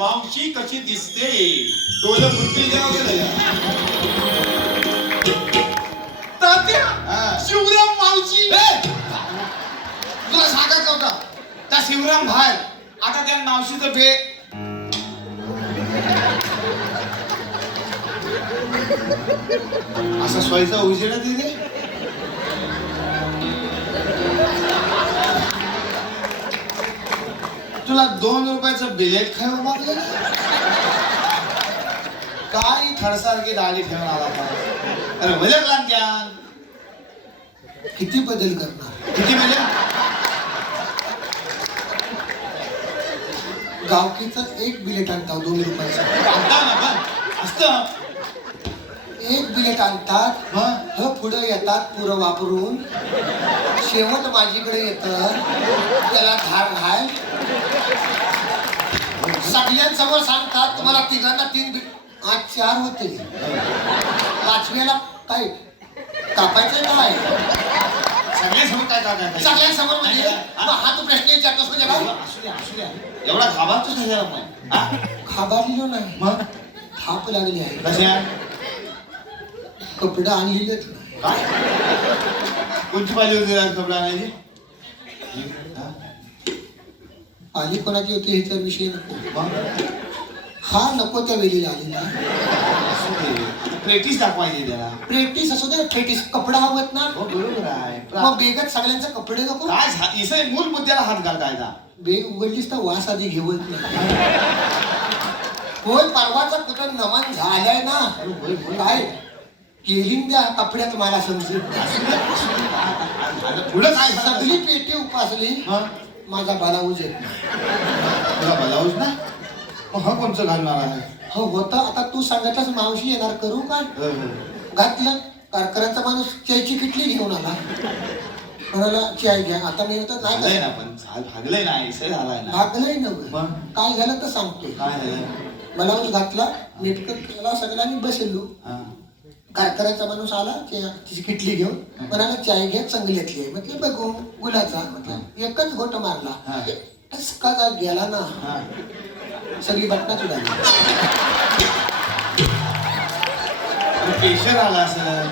मावशी कशी दिसते? डोलं फुटतील. शिवराम मावशी! तुला सांगायचं होतं त्या शिवराम बाहेर आता त्या मावशीचं बे. असा सोयीचा उजेडा तिथे तुला दोन रुपयाचं बिलेट खाऊ मागलं? काय खडसारखी दाढी ठेवून आला अरे भले लांट्यान किती बदल करणार? किती म्हणजे गावकीचं एक बिलेट आणता दोन रुपयाचं. आणता ना पण. असतं. एक बिलेट आणतात हा. ह पुढं येतात पुरं वापरून. शेवट माझीकडे येत. त्याला धार घाल. सगळ्यांसमोर सांगतात तुम्हाला तिघांना तीन बि- आज चार होते. पाचव्याला काय? कापायचं काय? सगळ्यांसमोर काय सगळ्यांसमोर म्हणजे हा? मग हा तू प्रश्न विचारतोस म्हणजे काय? असू द्या असू द्या एवढा नाही त्याला पण हा? नाही. मग? थाप लागली आहे. कशा? कपडे आणलेलेच नाही काय? कोणती पाहिजे होती कपडा आणायची? हा? आली कोणाची होती ह्याचा विषय नको. हा नको त्या आलेला. असू दे. प्रॅक्टिस दाखवायची त्याला. प्रॅक्टिस असू दे फेटीस कपडा हवत ना. हो बरोबर आहे. मग बेगत सगळ्यांचे कपडे नको? काय झा- इसे मूल मुद्द्याला हात घालतायचा बेग उघडलीस तर वास आधी घेवत नाही होय परवाचा कुठं नमन झालाय ना? काय? केलीन त्या कपड्यात मला समजेल. पुढं काय सगळी पेटी उपासली. माझा बालाऊज येत नाही तुला बजावूच ना? मग हा कोणचं घालणार आहे? हो होतं. आता तू सांगतच मावशी येणार करू काय हो, हो. घातलं. कारकरांचा माणूस चायची किटली घेऊन आला. म्हणाला चाय घ्या. आता मी म्हणतो नाही का ना पण झाल- भागलंय ना इसे झालाय ना. भागलंय नव मग? काय झालं तर सांगतोय. काय झालं? ब्लाऊज घातला नेटकट केला सगळ्यांनी बसलो. हा. कारकरांचा माणूस आला तिची किटली घेऊन म्हणाला चाय घ्या चांगल्यातली आहे. म्हटलं बघू गुलाचा. म्हटलं एकच घोट मारला. जा गेला ना? हा. सगळी उडाली अरे प्रेशर आला असं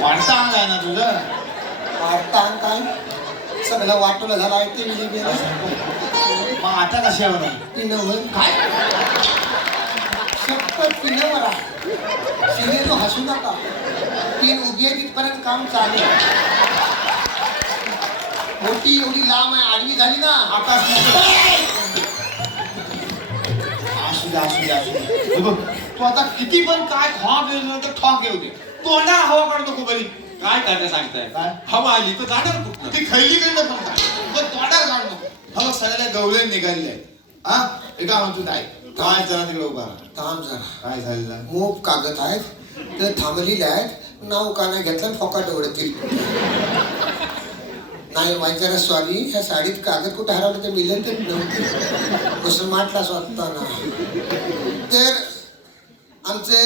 वाढता अंग आहे ना तुझं? वाटता आणि काय सगळं वाटोला झाला आहे ते गेलं मग आता कशावर काय? शपथ पिनवर आहे शिनेलो हसू नका. तीन उभी आहे तिथपर्यंत काम चालू. मोठी एवढी लांब आहे आडवी झाली ना आकाश असू दे असू दे असू दे. हे बघ, तू आता किती पण काय खॉक येऊ तर ठॉक येऊ दे. तोंडाला हवा काढतो खूप बरी काय तात्या सांगताय? काय? हवा आली तर जाणार कुठं ती खैली कडनं पण तोंडाला काढतो हा सगळ्या गवळे निघालेले आहेत. हा? काय म्हणतो नाही काय जरा तिकडे उभा राहा. थांब जरा. काय झालेलं मोप कागद आहेत तर थांबलेले आहेत. नाव का नाही घेतलं आणि फोकाट उडतील नाही वाचारा स्वामी ह्या साडीत कागद कुठे हरवलं ते मिळेल तर नव्हते. मुसलमानला स्वतःना तर आमचे